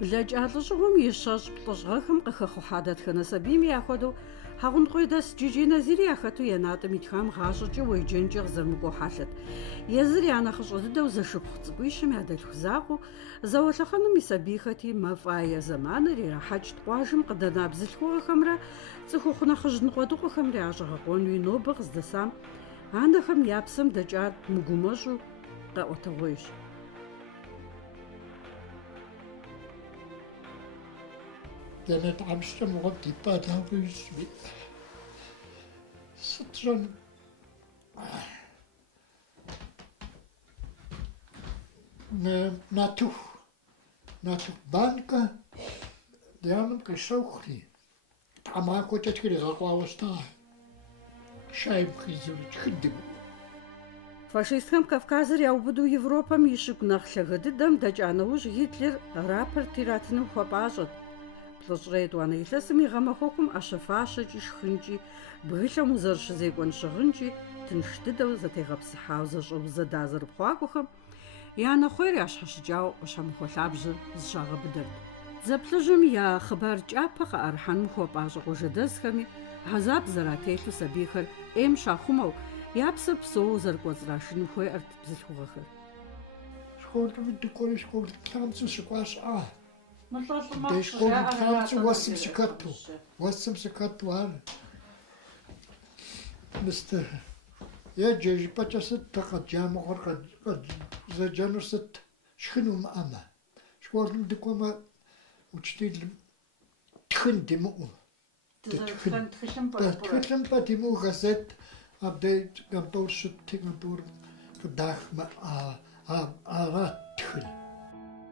Блэкӏа лӏыщӏыгъуэм и щэщӏ плӏыщӏгъэхэм къыхэхъухьа дэтхэнэ сабийм я хуэдэу хьэгъункъуей дэс Джыджий Назири яхэту я натӏэм итхам гъащӏэкӏэ уеджэнкӏэ къызэрымыкӏуэу хьэлъэт. Езыр я нэхъыщӏэ дыдэу зэшыпхъу цӏыкӏуищым ядэлъху закъуэу, зауэлъэхъэнум и сабийхэти мэфӏая зэманыр ирахьэкӏт къуажэм къыдэна бзылъхугъэхэмрэ цӏыхухъу нэхъыжь ныкъуэдыкъуэхэмрэ ящӏэгъэкъуэнууи нобэ къыздэсам анэхэм я псэм дэкӏар мыгумэщӏу къэӏуэтэгъуейщ. Denne Amsterdam rundt i Badehusby. Så sådan... Natu banka, det er man gesauchli. Ama kote tkiri gaqawasta. Шайб хизурч хыдым. Фашистхэм Кавказыр яубыду Европэм и щыгу нэхъ лъагэ дыдэм дэкӏа нэужь Гитлер рапорт иратыным хуэпӏащӏэт. Плӏыщӏрей етӏуанэ илъэсым и гъэмахуэкум ӏэщэфащэкӏи шхынкӏи, бгылъэм узэрыщызекӏуэн щыгъынкӏи тынш дыдэу зэтегъэпсыхьауэ зэщӏэузэда зэрыпхъуакӏуэхэм я нэхъуейр ящхьэщыкӏауэ ӏущхьэмахуэ лъабжьэр зыщагъэбыдэрт. Дзэплъыжьым я хъыбар кӏапэ къэӏэрыхьэным хуэпӏащӏэ къуажэдэсхэми хьэзаб зэрателъу сабийхэр ӏейм щахъумэу, я псэр псоуэ зэрыкӏуэцӏрашыну хуеӏэрт бзылъхугъэхэр. Школым дыкӏуэри школ тлъамцу щыкӏуащ МылӀэлӀымэ Дэ школ тлъамцу уэсым сыкэту ар. Мистер еджэ жыпӏэкӏэ сыт къэджамыгъуэр къэзэджэнур сыт шхын умыӏэмэ. Школым дыкӏуэмэ учителым тхын димыӏэу. Тхылъымпӏэ димыӏэу газет абдей контор щытти контор къыдахмэ арат тхыл.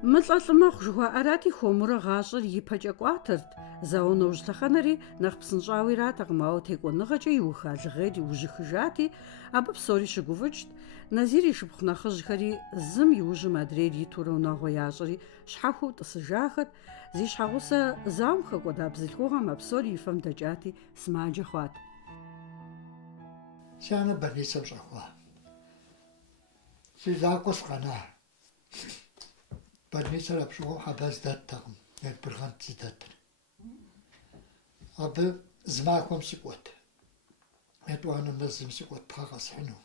МылӀэлӀымэхъу жыхуаӏэрати хуэмурэ гъащӏэр ипэкӏэ кӏуатэрт. Зауэ-нэужь лъэхъэнэри нэхъ псынщӏауэ ираттэкъым, ауэ текӏуэныгъэкӏэ иуха лыгъейр иужьыхыжати, абы псори щыгуфӏыкӏт. Назир и шыпхъу нэхъыжьхэри зым иужьым адрейр итурэ унагъуэ ящӏри щхьэхуэу тӏысыжахэт. Зи щхьэгъусэ зауэм хэкӏуэда бзылъхугъэм а псори и фэм дэкӏати, сымаджэ хъуат. Си анэ больницэм щӏэхуа. Си закъуэ сыкъэна. Больницэр апщӏыуэу хьэбэ здэттэкъым, Ербыргъэнт зыдэтыр. Абы зы махуэм сыкӏуэт. Етӏуанэ мэзым сыкӏуэт пхъэ къэсхьыну.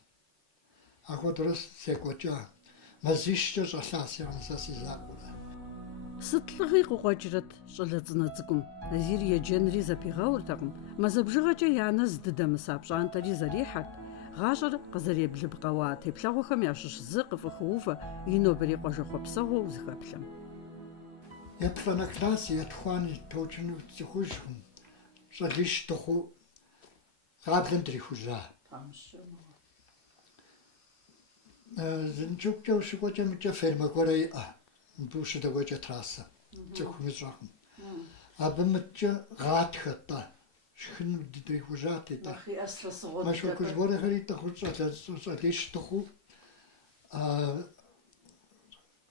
Ахуэдэрэ секӏуэкӏа. Мэзищкӏэ щӏэлъа си анэ сэ си закъуэрэ. Сыт лӏыгъи къыкъуэкӏрэт щӏалэ цӏынэ цӏыкӏум. Назир еджэнри зэпигъэуртэкъым. Мазэбжыгъэкӏэ я нэ здыдэмыса пщӏантӏэри зэрихьэрт. Гъащӏэр къызэреблыпкъэуа теплъэгъуэхэм ящыщ зы къыфӏыхыувэ и нобэри къуажэхъуэпсэгъуэу зыхэплъэм. Еплӏанэ класс етхуан иточыну цӏыхужкъым. Щӏалищ дыхъуу гъаблэм дрихужьа. Зынчӏыукӏэ ущыкӏуэкӏэ мыкӏэ фермэ гуэрэ иӏэ. Мыбы ущыдэгуэкӏэ трасэ. Цӏыхум ищӏэкъым. Абы мыкӏэ гъатхэ-тӏэ. Шхыну дрихужьат итӏэ. Мэшхуэкуж гуэрхэри дыхъуу щӏалищ дыхъуу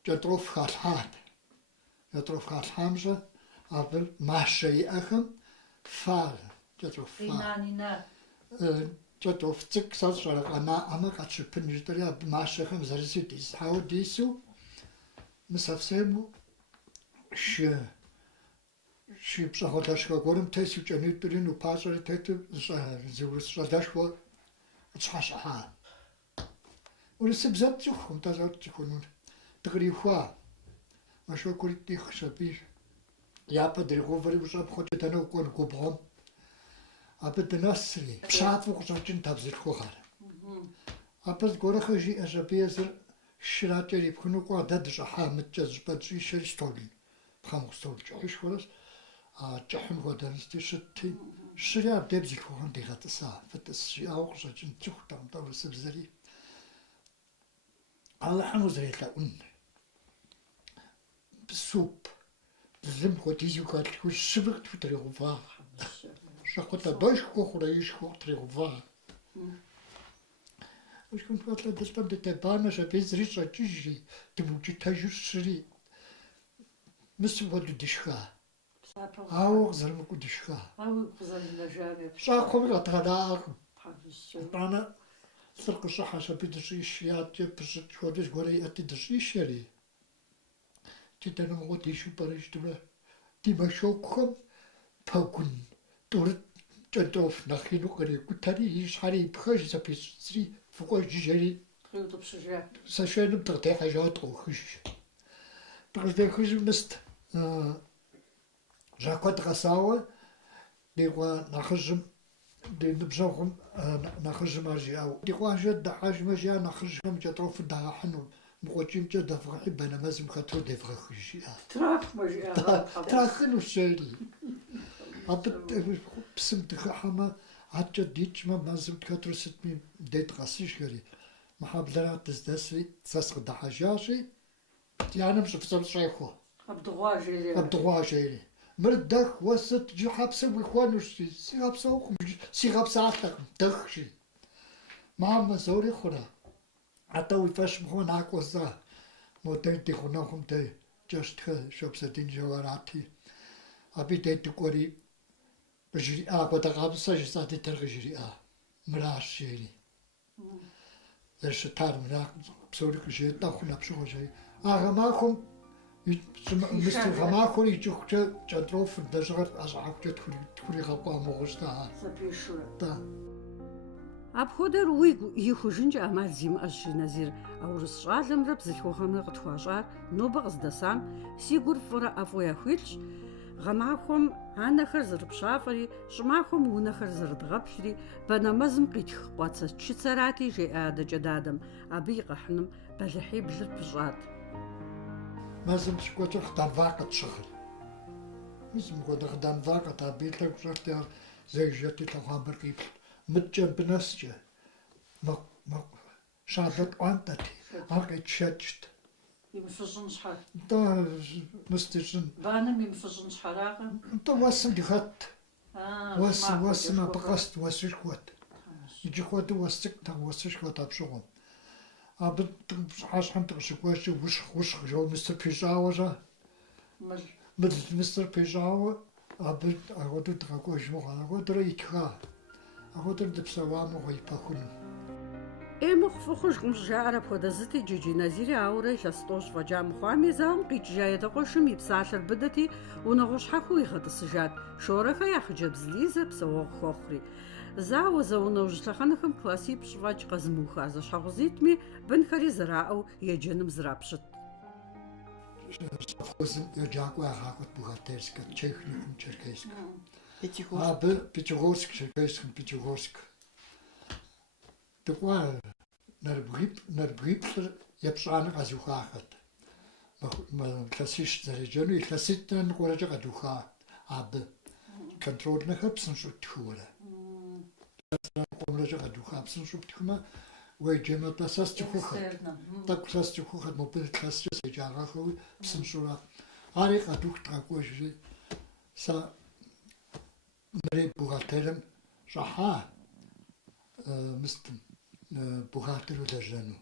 кӏэтӏроф халъхьат. Кӏэтӏроф халъхьамщӏэ абы мащэ иӏэхэм фар, кӏэтӏроф фар. Кӏэтӏроф цӏыкӏу сэ сщӏэрыкъэнаӏэмэ къэтщыпын щытӏэри абы мащэхэм зырызу дисхьауэ дису мысэфсейму шы пщӏэгъуалэшхуэ гуэрым тесу кӏэнитӏури нупащӏэри тету зы урыс щӏалэшхуэ щхьэщыхьа. Урысыбзэ цӏыхум, дэ цӏыхунур. Дыкърихуа. Мэшхуэкури къих сабий. Япэ дригъэувэри ущӏэпхъуэкӏэ дэнэ укӏуэн губгъуэм. Абы дынэсри пщафӏэу къыщӏэкӏынт а бзылъхугъэр. Абы зыгуэрхэр жиӏэщ абы езыр шыракӏэ ирипхыну кӏуэ дэ дыщӏыхьа мыкӏэ зыщӏыпӏэ щӏищэри стол. Пхъэм стол кӏыхьышхуэращ. А кӏыхьым хуэдэнысти щытти, щыри абдей бзылъхугъэм дигъэтӏыса. Фытӏыс жиӏауэ къыщӏэкӏын цӏыхутэкъым дэ урысыбзэри. Алыхьым узэрелъэӏун. Суп. Лым хуэдизу хэлъу щыбырту трегъува. Щӏэхъуэтэбэшхуэ хъурэ ишхуэ трегъува. Ушхын хуэлӏэ дылътӏэм дытебанэщ, абы зыри щӏэкӏыжри, дымыукӏытэжу щыри. Мысу хуэдэу дышха. Ауэ къызэрымыкӏуэу дышха. Щӏакхъуэми къэдгъэнакъым. Итӏанэ лӏыр къыщӏыхьэщ, абы дыщӏищ, ятӏкӏэ пыщӏыкӏ хуэдэщ гуэрэ иӏэти дыщӏищэри. титанамго тишупарыштула тимашокхом пагун турт 저도프 나히노 그래 구타리 이 살이 퍼지 잡히지 fuqo jeri Kruid op z'n ja. sachen op der hij zou toch dus de gezumst Jacques Drassawa die wa nachzum de bzogum nachzumajia die wa jad da hajmajia nachzum jatrof da hanu مقوچیم چه دفعه بنامزم خاطر دفعه خوشی Trach maar ja. تراخن وشيلي أبد بسم تخحما حتى ديتش ما مازم خاطر ستمي ديت غاسيش غري محابلات تزدسي تساسق دحاجاشي يعني مش بصل شيخو Abdouage. الدواجيلي مردك وسط جي حبسه ويخوانوش سي حبسه وخم سي حبسه عتق دخشي ماما زوري خورا حتى ويفاش مخون عاكوزا موتين تيخوناهم تي جاشت شوبسة دين جواراتي أبي تيتو كوري بجري وتغابسة جساتي ترغجري مراش شيري الشتار مراك بسوريك جي تاخونا بشوغ جاي غماكم مستر غماكم يجوك جادروف الدجغر أزعاك تخولي غاقوا مغشتا Запишу. Апходер уигу ихужинж амал зим азжиназир аурыс шалымрэ бзылъхугъэмрэ къытхуащӏар нобэ къыздасам си гур фӏырэ ӏэфӏу яхуилъщ гъэмахуэм анэхэр зэрыпщафӏэри щӏымахуэм унэхэр зэрыдгъэплъри бэнэмэзым къитх къуацэ чыцэрати жеӏэ адэкӏэ дадэм абы и къэхьыным бэлыхьей блыр пыщӏат. مازم شكوتر خدام واقع تشغل مازم قد خدام واقع تابيت لك شرط زي جاتي تلقى برقيب متجم بنسجة ما شادت وانتتي هاكي تشجت يمفزن شحال دا مستجن بانم يمفزن شحال دا واسم دي خط واسم ما بقصت واسش قوت يجي قوت واسك تا واسش قوت ابشغل أبد عاش حنطق شكواشي وش جو مستر بيجاوة مستر بيجاوة أبد أقدر تقاكوش مخا أقدر يتخا أقدر دبسوامو ويباخون مخفوخش مجارة بودزتي جيجي نزيري أوري لستوش وجام خوامي زام قيت جاي دقوشم يبساشر بدتي ونغوش حكو يغدسجات شورخا يحجب زليزة بسوغ خوخري زاو زاونا وجلخانخم كلاسي بشواج قزموخا زشحوزيتمي بنخري زراعو يجنم زرابشت Совхозом Джакуа Хакот Бухгалтерска, Чехникум Черкесска. Пятигорск. Пятигорск, Черкесском Пятигорск. Такое нарбриплер япшана газухахат. Классиш заряджену и класситен кораджа гадуха. Абы контрольных абсен шутхура. Кораджа гадуха абсен шутхума. ويجمع تاسس تخوخ так класс тخوخ мобил класс сежараху псмшура ари хатух тракоши са мре бухгалтером шаха мист бухгалтеру дажану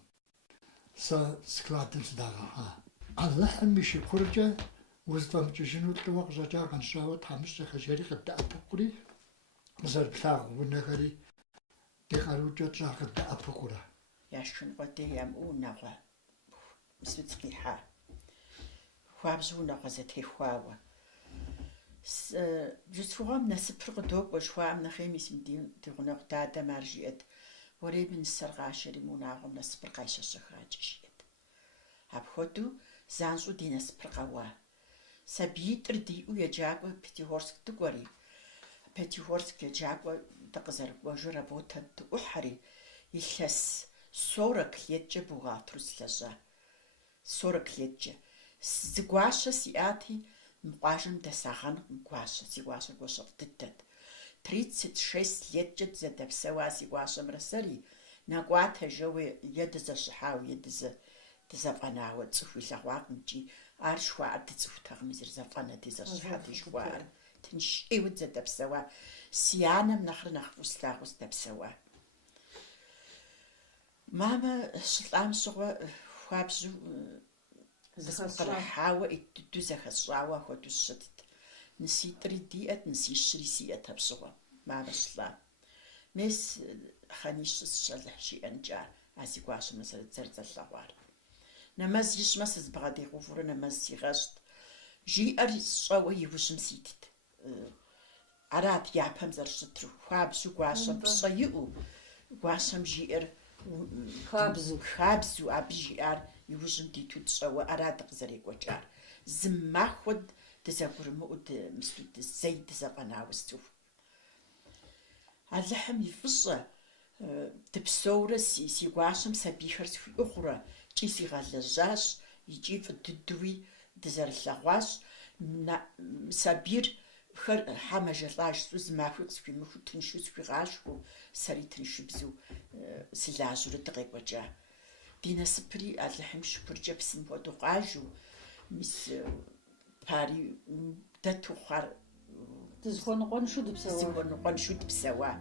са складым сдага аллах миши курджа уздам чишину тлвак жача ганшава тамш хажери хатта апкури зарплаг унахари دخلوجة شاخد أبوكورا. ياشون قديم ونغا مسوتكي حا. خوابزونا غزتي خواوا. جسوغام نسبر قدوب وشوام نخيم اسم ديغنا قدادا مارجيت. وري من السرغاشري مناغم نسبر قايشة سخراجيشيت. أبخدو زانزو دي نسبر قوا. سبيتر دي ويجاقوا بيتيهورسك تقوري. بيتيهورسك يجاقوا تقزر وجو работа ухари илъэс 40 летче бухгалтеру слъэжьа 40 летче зыгуащэ сиӏати мыкъуажэм дэсагъэнкъым гуащэ си гуащэр гуащэфӏ дыдэт 36 летче зэдэпсэуа си гуащэмрэ сэри нэкӏуатэ жэуи е дызэщыхьауэ е дызэфӏэнауэ цӏыху илъэгъуакъым икӏи ар шхуаӏэр дыцӏыхутэкъым зырызэфӏэнэ дызэщыхьэ ди жыхуаӏэр тыншӏейуэ зэдэпсэуа си анэм нэхърэ нэхъ услъагъуу здэпсэуа. Мамэ щылӏам щыгъуэ хуабжьу къырыхьауэ дыду зэхэсщӏауэ хуэдэу щытт. Ныситӏри диӏэт, нысищри сиӏэт абщыгъуэ. Мамэ щылӏам. Мес хъанищ щысщӏэлыхь жиӏэнкӏэ а си гуащэмрэ зэрыдзэлъэгъуар. Нэмэз ищӏмэ сызбгъэдегъэувурэ нэмэз сигъэщӏт. жиӏэр сщӏэуэ иужьым ситт. Арат япэм зэрыщытыр, хуабжьу гуащэм пщӏэ иӏэу, гуащэм жиӏэр хабзу абы жиӏар иужьым диту тщӏэуэ арат къызэрекӏуэкӏар. Зы махуэ дызэгурымыӏуэу дымысту зэи дызэфӏэнауэ стыху. Алыхьым и фӏыщӏэ дыпсэурэ си гуащэм сабийхэр схуиӏыгъыурэ икӏи сигъэлэжьащ, икӏи фӏы дыдууи дызэрылъэгъуащ. Сабийр хьэм мэжэлӏэж зы махуи къысхуимыхыу тыншу схуигъашхуэу, сэри тыншыбзу сылажьэурэ дыкъекӏуэкӏа. Ди насыпри Алыхьым шыкуркӏэ псым хуэдэу къажэу, мис пари дэту хъуар Дызыхуэныкъуэншу дыпсэуа.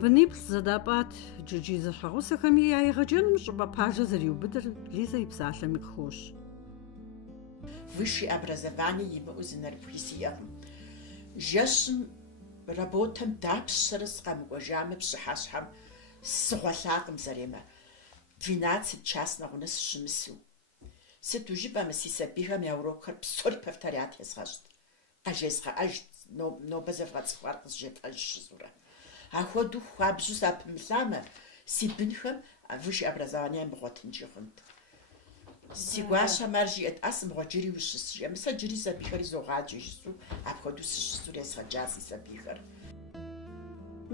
Бынипл зэдапӏат джыджий зэщхьэгъусэхэми я егъэджэным щӏыпӏэ пажэ зэриубыдыр Лизэ и псалъэми къыхощ. Высшее образование имыӏэу зы нэрыплъи сиӏэкъым. Жэщым работэм дапщэрэ сыкъэмыкӏуэжамэ пщыхьэщхьэм сыгъуэлъакъым зэремэ. 12 час нэгъунэ сыщымысу. Сыту жыпӏэмэ си сабийхэм я урокхэр псори повторят езгъэщӏт. Къэжезгъэӏэжт, нобэ зэвгъэцӏыхуар къызжепӏэж щызурэ. Ахуэдэу хуабжьу сапымылъамэ, си бынхэм высшее образование мыгъуэтынкӏи хъунт. Си гуащэм ар жиӏэт, сымыгъуэджэри ущыс, жиӏэ, мис иджыри сабийхэри зогъаджэ жысӏэу, апхуэдэу сыщысу езгъэджа си сабийхэр.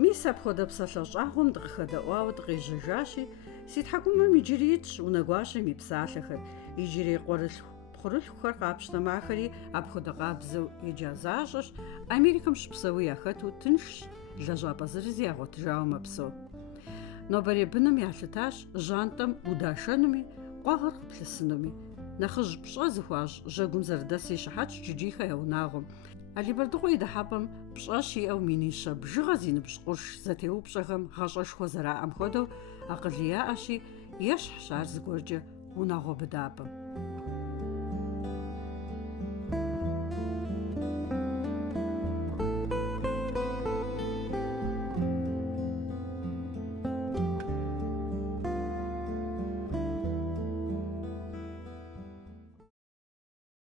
Мис апхуэдэ псалъэщӏагъуэм дыкъыхэдэӏуауэ дыкъежьэжащи, си тхьэкӏумэм иджыри итщ унэгуащэм и псалъэхэр, иджырей къуэрылъху, пхъурылъхухэр къапщтэмахэри апхуэдэ къабзэу еджа защӏэщ, Америкэм щыпсэуи яхэту тыншщ, лэжьапӏэ зырызи ягъуэтыжауэ мэпсэу. Нобэрей быным ялъытащ жьантӏэм удашэнуми, къуэгъыр къыплъысынуми. Нэхъыжь пщӏэ зыхуащӏ жьэгум зэрыдэс и щыхьэтщ джыджийхэ я унагъуэм. Алибэрдыгъуэ и дэхьэпӏэм пщӏэ щиӏэу минищэ бжыгъэ зи ныбжь къурш зэтеупщӏэхэм гъэщӏэшхуэ зэраӏэм хуэдэу акъыл яӏэщи, ещхьщ ар зыгуэркӏэ унагъуэ быдапӏэм.